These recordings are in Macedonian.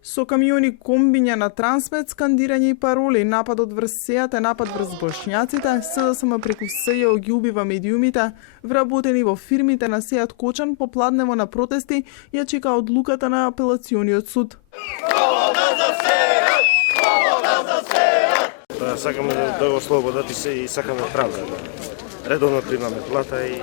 Со камиони комбиња на Трансмет, скандирање и пароли, нападот врз СЕАТ е напад врз бошњаците, СДСМ преку СЈО ги убива медиумите, вработени во фирмите на СЕАТ Кочан попладнево на протести ја чека одлуката на апелациониот суд. Сакаме да го ослободат и сакаме правда. Редовно примаме плата и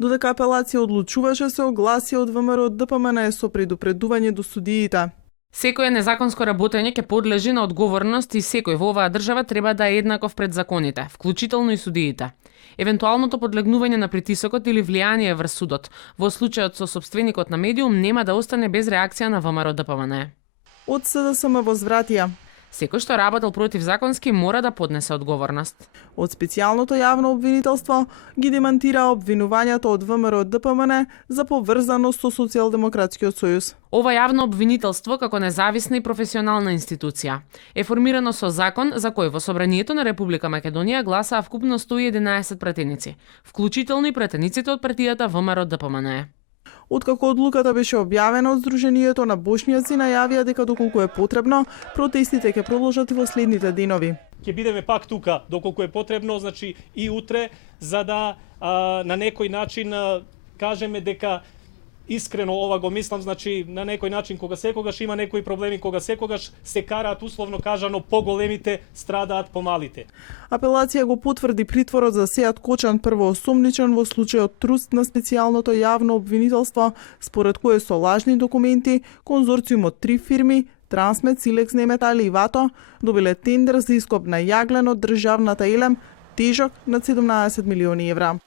Додека апелација одлучуваше, се огласија од ВМРО ДПМН со предупредување до судиите. Секој незаконско работење ќе подлежи на одговорност и секој во оваа држава треба да е еднаков пред законите, вклучително и судиите. Евентуалното подлегнување на притисокот или влијание врз судот во случајот со сопственикот на медиум нема да остане без реакција на ВМРО ДПМН. Од СДСМ возвратија. Секој што работел противзаконски мора да поднесе одговорност. Од специјалното јавно обвинителство ги демантира обвинувањето од ВМРО ДПМН за поврзаност со Социјалдемократскиот сојуз. Ова јавно обвинителство, како независна и професионална институција, е формирано со закон за кој во Собранието на Република Македонија гласаа вкупно 111 пратеници, вклучително и пратениците од партијата ВМРО ДПМН. Откако одлуката беше објавена, од Сдруженијето на бошњаци најавија дека доколку е потребно, протестите ќе продолжат и во следните денови. Ќе бидеме пак тука доколку е потребно, значи и утре, за да на некој начин кажеме дека искрено ова го мислам, значи на некој начин кога секогаш има некои проблеми, кога секогаш се караат условно кажано поголемите, страдаат помалите. Апелација го потврди притворот за СЕАТ Кочан првоосомничен во случајот труст на специјалното јавно обвинителство, според кое со лажни документи конзорциум од 3 фирми Трансмет, Силекс Неметали и Вато добиле тендер за ископ на јаглен од државната Елем тежок над 17 милиони евра.